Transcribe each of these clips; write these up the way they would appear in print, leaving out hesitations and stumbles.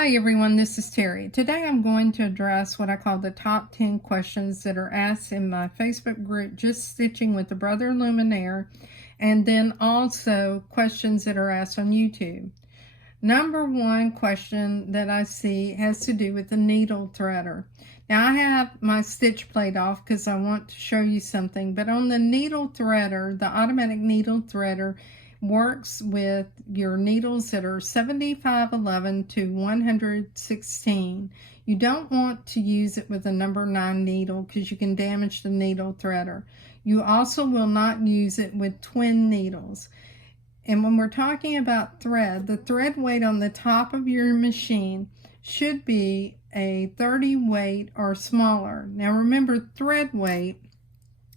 Hi everyone, this is Terry. Today I'm going to address what I call the top 10 questions that are asked in my Facebook group, Just Stitching with the Brother Luminaire, and then also questions that are asked on YouTube. Number one question that I see has to do with the needle threader. Now I have my stitch plate off because I want to show you something, but on the needle threader, the automatic needle threader works with your needles that are 7511 to 116. You don't want to use it with a number 9 needle because you can damage the needle threader. You also will not use it with twin needles. And when we're talking about thread, the thread weight on the top of your machine should be a 30 weight or smaller. Now remember, thread weight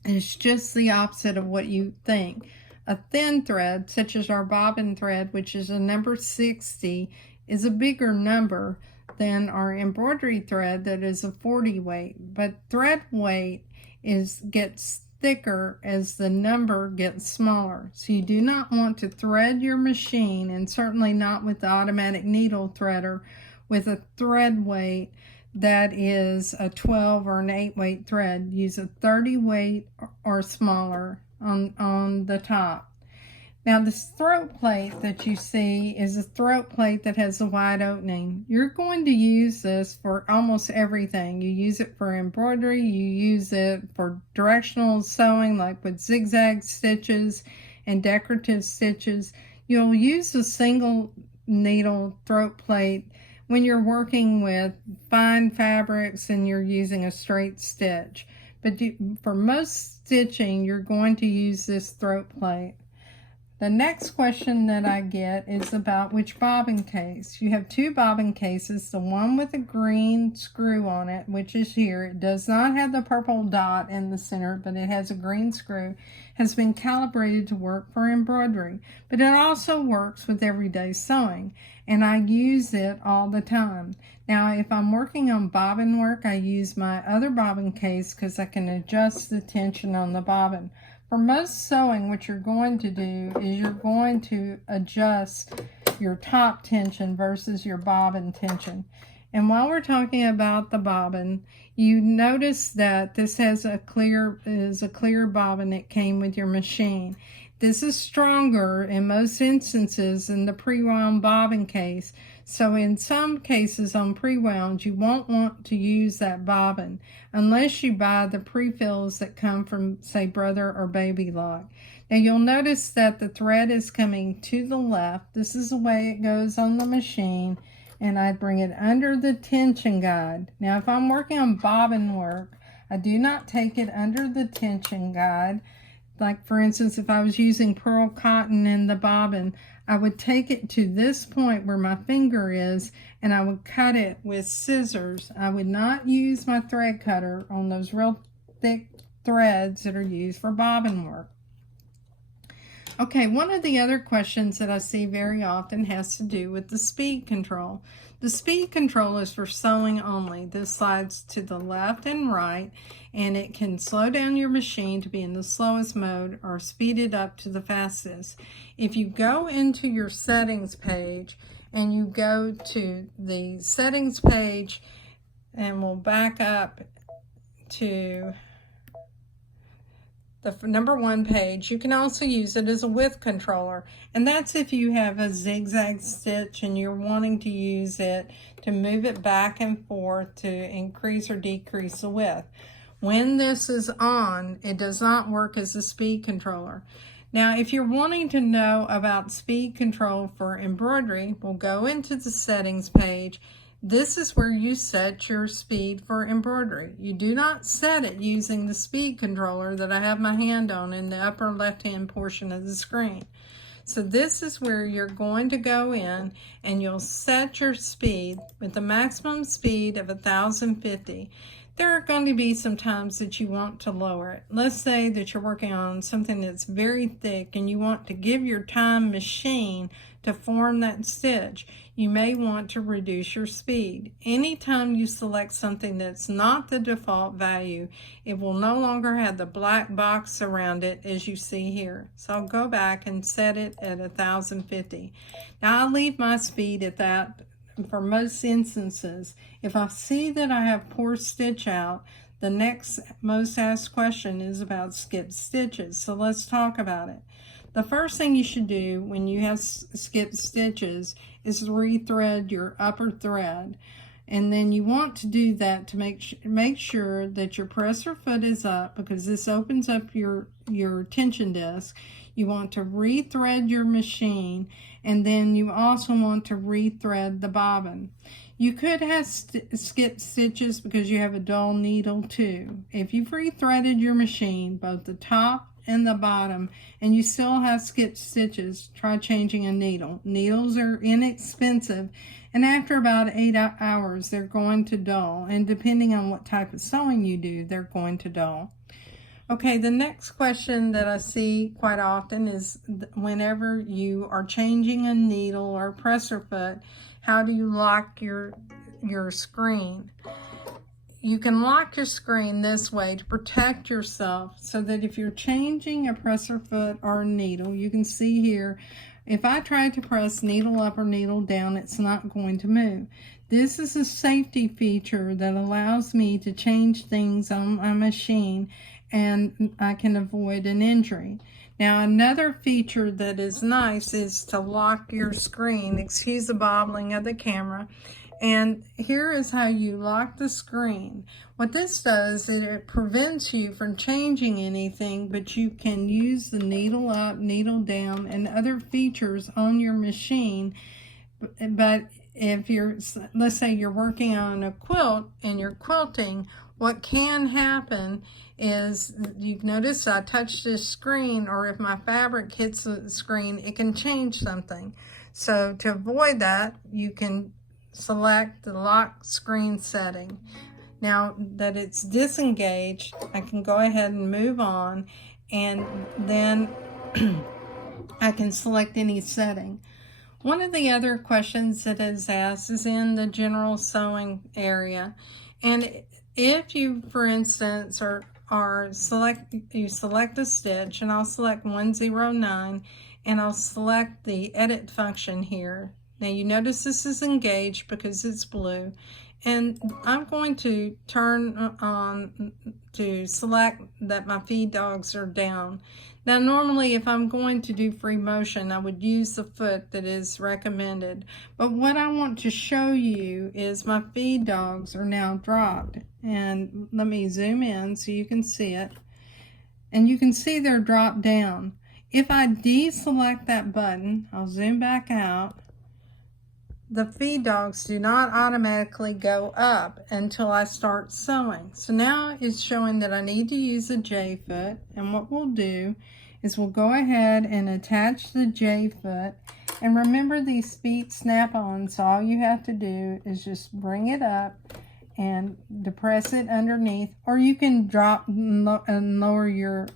is just the opposite of what you think. A thin thread, such as our bobbin thread, which is a number 60, is a bigger number than our embroidery thread that is a 40 weight. But thread weight gets thicker as the number gets smaller. So you do not want to thread your machine, and certainly not with the automatic needle threader, with a thread weight that is a 12 or an 8 weight thread. Use a 30 weight or smaller on the top. Now this throat plate that you see is a throat plate that has a wide opening. You're going to use this for almost everything. You use it for embroidery, you use it for directional sewing like with zigzag stitches and decorative stitches. You'll use a single needle throat plate when you're working with fine fabrics and you're using a straight stitch. But for most stitching, you're going to use this throat plate. The next question that I get is about which bobbin case. You have two bobbin cases, the one with a green screw on it, which is here. It does not have the purple dot in the center, but it has a green screw. Has been calibrated to work for embroidery, but it also works with everyday sewing, and I use it all the time. Now, if I'm working on bobbin work, I use my other bobbin case because I can adjust the tension on the bobbin. For most sewing, what you're going to do is you're going to adjust your top tension versus your bobbin tension. And while we're talking about the bobbin, you notice that this is a clear bobbin that came with your machine. This is stronger in most instances than the pre-wound bobbin case. So in some cases on pre-wounds, you won't want to use that bobbin unless you buy the pre-fills that come from, say, Brother or Baby Lock. Now you'll notice that the thread is coming to the left. This is the way it goes on the machine, and I bring it under the tension guide. Now if I'm working on bobbin work, I do not take it under the tension guide. Like for instance, if I was using pearl cotton in the bobbin, I would take it to this point where my finger is, and I would cut it with scissors. I would not use my thread cutter on those real thick threads that are used for bobbin work. Okay, one of the other questions that I see very often has to do with the speed control. The speed control is for sewing only. This slides to the left and right, and it can slow down your machine to be in the slowest mode or speed it up to the fastest. If you go into your settings page and you go to the settings page, and we'll back up to the number 1 page, you can also use it as a width controller, and that's if you have a zigzag stitch and you're wanting to use it to move it back and forth to increase or decrease the width. When this is on, it does not work as a speed controller. Now, if you're wanting to know about speed control for embroidery, we'll go into the settings page. This is where you set your speed for embroidery. You do not set it using the speed controller that I have my hand on in the upper left-hand portion of the screen. So this is where you're going to go in and you'll set your speed with the maximum speed of 1050. There are going to be some times that you want to lower it. Let's say that you're working on something that's very thick and you want to give your time machine to form that stitch. You may want to reduce your speed. Anytime you select something that's not the default value, it will no longer have the black box around it as you see here. So I'll go back and set it at 1050. Now I'll leave my speed at that for most instances, if I see that I have poor stitch out, the next most asked question is about skipped stitches. So let's talk about it. The first thing you should do when you have skipped stitches is rethread your upper thread. And then you want to do that to make sure that your presser foot is up, because this opens up your tension disc. You want to rethread your machine, and then you also want to rethread the bobbin. You could have skipped stitches because you have a dull needle too. If you've rethreaded your machine, both the top and the bottom, and you still have skipped stitches, try changing a needle. Needles are inexpensive, and after about 8 hours, they're going to dull, and depending on what type of sewing you do, they're going to dull. Okay, the next question that I see quite often is whenever you are changing a needle or a presser foot, how do you lock your screen? You can lock your screen this way to protect yourself, so that if you're changing a presser foot or a needle, you can see here, if I try to press needle up or needle down, it's not going to move. This is a safety feature that allows me to change things on my machine, and I can avoid an injury. Now, another feature that is nice is to lock your screen. Excuse the bobbling of the camera. And here is how you lock the screen. What this does is it prevents you from changing anything, but you can use the needle up, needle down, and other features on your machine. But if you're, let's say you're working on a quilt and you're quilting, what can happen is, you've noticed I touched this screen, or if my fabric hits the screen, it can change something. So to avoid that, you can select the lock screen setting. Now that it's disengaged, I can go ahead and move on, and then I can select any setting. One of the other questions that is asked is in the general sewing area, and if you, for instance, you select a stitch, and I'll select 109, and I'll select the edit function here. Now you notice this is engaged because it's blue, and I'm going to turn on to select that my feed dogs are down. Now normally if I'm going to do free motion, I would use the foot that is recommended, but what I want to show you is my feed dogs are now dropped. And let me zoom in so you can see it, and you can see they're dropped down. If I deselect that button, I'll zoom back out, the feed dogs do not automatically go up until I start sewing. So now it's showing that I need to use a J foot, and what we'll do is we'll go ahead and attach the J foot. And remember, these feet snap on, so all you have to do is just bring it up and depress it underneath, or you can drop and lower your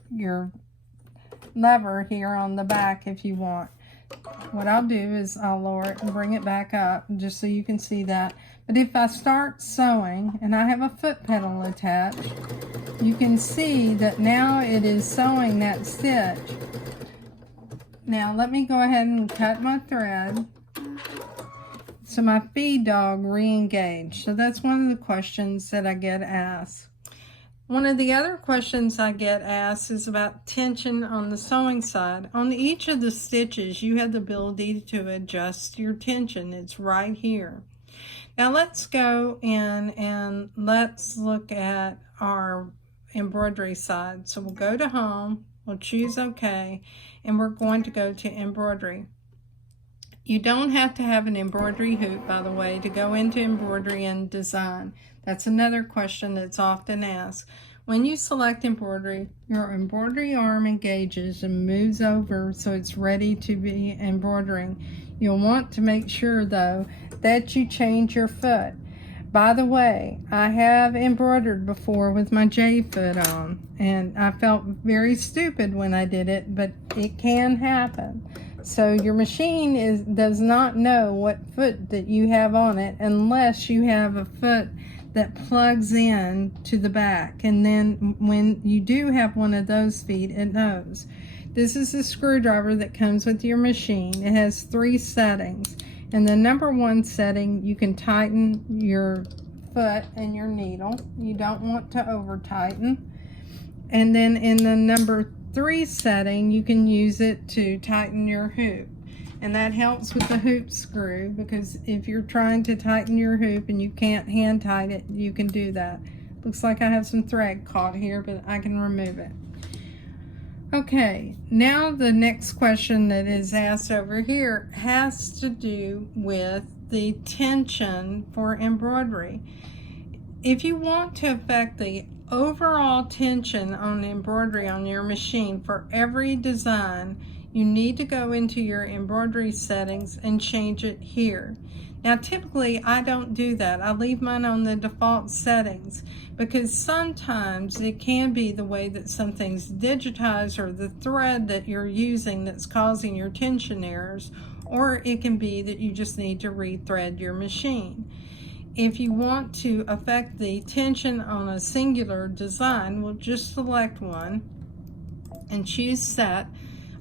lever here on the back if you want. What I'll do is I'll lower it and bring it back up just so you can see that. But if I start sewing and I have a foot pedal attached, you can see that now it is sewing that stitch. Now let me go ahead and cut my thread so my feed dog re-engaged. So that's one of the questions that I get asked. One of the other questions I get asked is about tension on the sewing side. On each of the stitches, you have the ability to adjust your tension. It's right here. Now let's go in and let's look at our embroidery side. So we'll go to Home, we'll choose OK, and we're going to go to Embroidery. You don't have to have an embroidery hoop, by the way, to go into Embroidery and Design. That's another question that's often asked. When you select embroidery, your embroidery arm engages and moves over so it's ready to be embroidering. You'll want to make sure, though, that you change your foot. By the way, I have embroidered before with my J foot on, and I felt very stupid when I did it, but it can happen. So your machine does not know what foot that you have on it unless you have a foot that plugs in to the back, and then when you do have one of those feet, it knows. This is a screwdriver that comes with your machine. It has 3 settings, In the number 1 setting, you can tighten your foot and your needle. You don't want to over tighten. And then in the number 3 setting, you can use it to tighten your hoop. And that helps with the hoop screw, because if you're trying to tighten your hoop and you can't hand tight it, you can do that. Looks like I have some thread caught here, but I can remove it. Okay, now the next question that is asked over here has to do with the tension for embroidery. If you want to affect the overall tension on embroidery on your machine for every design, you need to go into your embroidery settings and change it here. Now typically I don't do that. I leave mine on the default settings, because sometimes it can be the way that something's digitized or the thread that you're using that's causing your tension errors, or it can be that you just need to rethread your machine. If you want to affect the tension on a singular design, we'll just select one and choose set.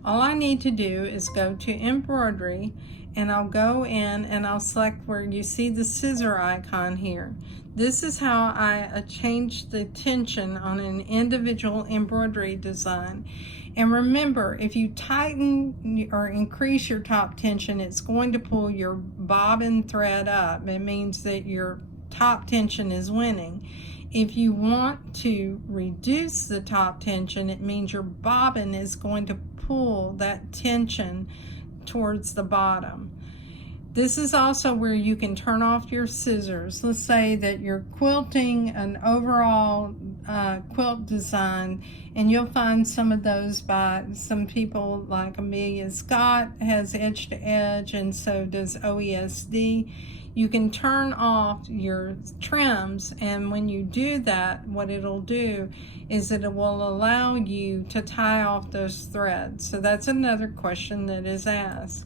All I need to do is go to embroidery, and I'll go in and I'll select where you see the scissor icon here. This is how I change the tension on an individual embroidery design. And remember, if you tighten or increase your top tension, it's going to pull your bobbin thread up. It means that your top tension is winning. If you want to reduce the top tension, it means your bobbin is going to pull that tension towards the bottom. This is also where you can turn off your scissors. Let's say that you're quilting an overall quilt design, and you'll find some of those by some people like Amelia Scott has edge to edge, and so does OESD. You can turn off your trims, and when you do that, what it'll do is that it will allow you to tie off those threads. So that's another question that is asked.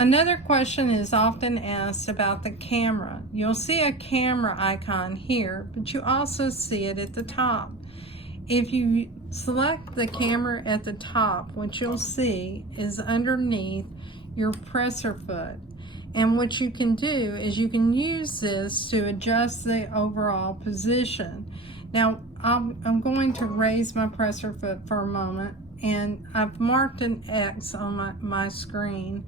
Another question is often asked about the camera. You'll see a camera icon here, but you also see it at the top. If you select the camera at the top, what you'll see is underneath your presser foot. And what you can do is you can use this to adjust the overall position. Now, I'm going to raise my presser foot for a moment, and I've marked an X on my screen.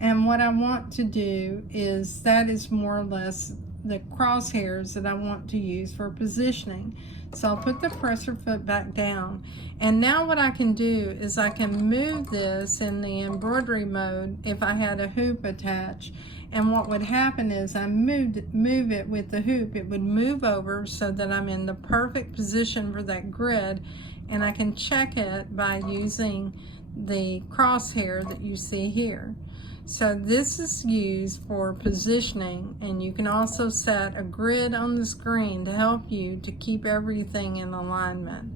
And what I want to do is, that is more or less the crosshairs that I want to use for positioning. So I'll put the presser foot back down. And now what I can do is I can move this in the embroidery mode if I had a hoop attached. And what would happen is I move it with the hoop. It would move over so that I'm in the perfect position for that grid. And I can check it by using the crosshair that you see here. So this is used for positioning, and you can also set a grid on the screen to help you to keep everything in alignment.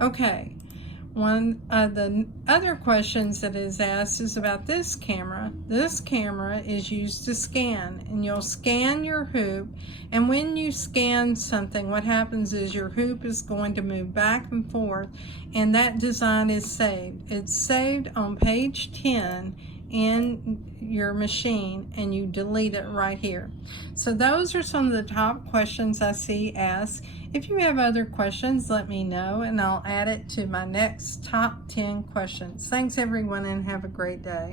Okay, one of the other questions that is asked is about this camera. This camera is used to scan, and you'll scan your hoop, and when you scan something, what happens is your hoop is going to move back and forth, and that design is saved. It's saved on page 10 in your machine, and you delete it right here. So those are some of the top questions I see asked. If you have other questions, let me know, and I'll add it to my next top 10 questions. Thanks everyone, and have a great day.